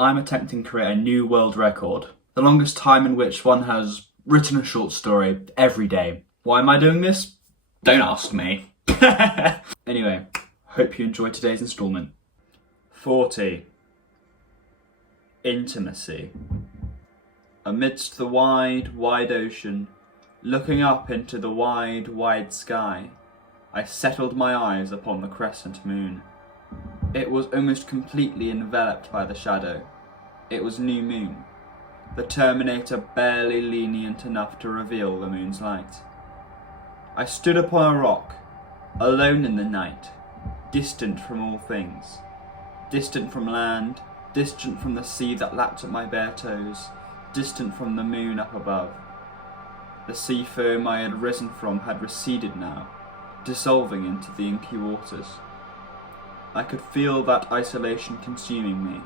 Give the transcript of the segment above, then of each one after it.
I'm attempting to create a new world record. The longest time in which one has written a short story every day. Why am I doing this? Don't ask me. Anyway, hope you enjoyed today's instalment. 40. Intimacy. Amidst the wide, wide ocean, looking up into the wide, wide sky, I settled my eyes upon the crescent moon. It was almost completely enveloped by the shadow. It was new moon, the terminator barely lenient enough to reveal the moon's light. I stood upon a rock, alone in the night, distant from all things, distant from land, distant from the sea that lapped at my bare toes, distant from the moon up above. The sea foam I had risen from had receded now, dissolving into the inky waters. I could feel that isolation consuming me.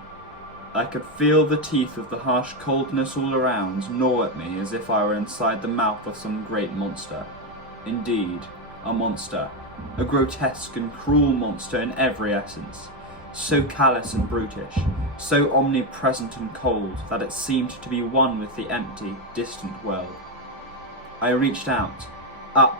I could feel the teeth of the harsh coldness all around gnaw at me as if I were inside the mouth of some great monster. Indeed, a monster. A grotesque and cruel monster in every essence. So callous and brutish, so omnipresent and cold that it seemed to be one with the empty, distant world. I reached out, up,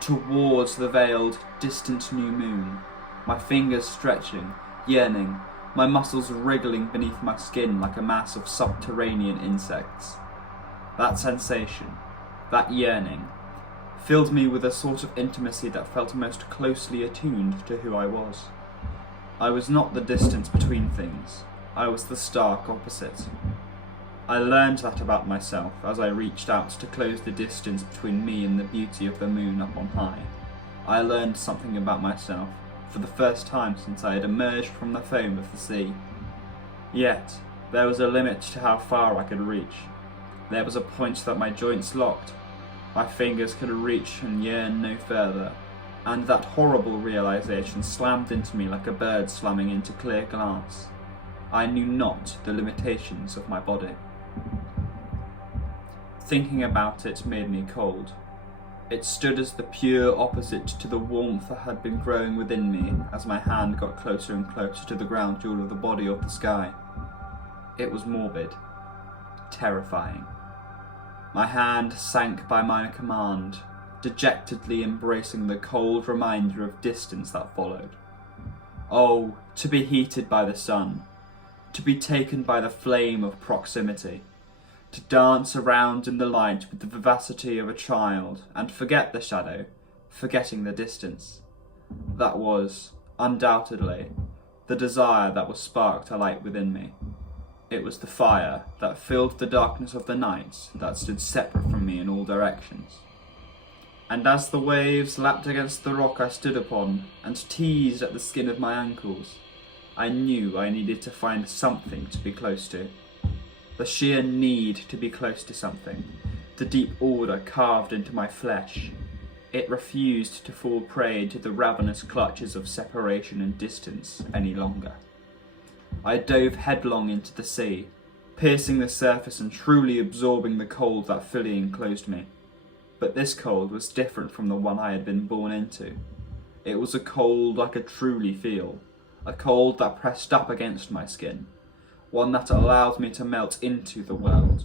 towards the veiled, distant new moon, my fingers stretching, yearning, my muscles wriggling beneath my skin like a mass of subterranean insects. That sensation, that yearning, filled me with a sort of intimacy that felt most closely attuned to who I was. I was not the distance between things, I was the stark opposite. I learned that about myself as I reached out to close the distance between me and the beauty of the moon up on high. I learned something about myself, for the first time since I had emerged from the foam of the sea. Yet, there was a limit to how far I could reach. There was a point that my joints locked. My fingers could reach and yearn no further, and that horrible realization slammed into me like a bird slamming into clear glass. I knew not the limitations of my body. Thinking about it made me cold. It stood as the pure opposite to the warmth that had been growing within me as my hand got closer and closer to the ground jewel of the body of the sky. It was morbid, terrifying. My hand sank by my command, dejectedly embracing the cold reminder of distance that followed. Oh, to be heated by the sun, to be taken by the flame of proximity, to dance around in the light with the vivacity of a child and forget the shadow, forgetting the distance. That was, undoubtedly, the desire that was sparked alight within me. It was the fire that filled the darkness of the night that stood separate from me in all directions. And as the waves lapped against the rock I stood upon and teased at the skin of my ankles, I knew I needed to find something to be close to. The sheer need to be close to something, the deep order carved into my flesh. It refused to fall prey to the ravenous clutches of separation and distance any longer. I dove headlong into the sea, piercing the surface and truly absorbing the cold that fully enclosed me. But this cold was different from the one I had been born into. It was a cold I could truly feel, a cold that pressed up against my skin, one that allowed me to melt into the world.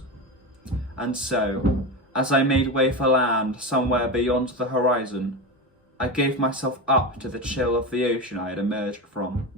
And so, as I made way for land somewhere beyond the horizon, I gave myself up to the chill of the ocean I had emerged from.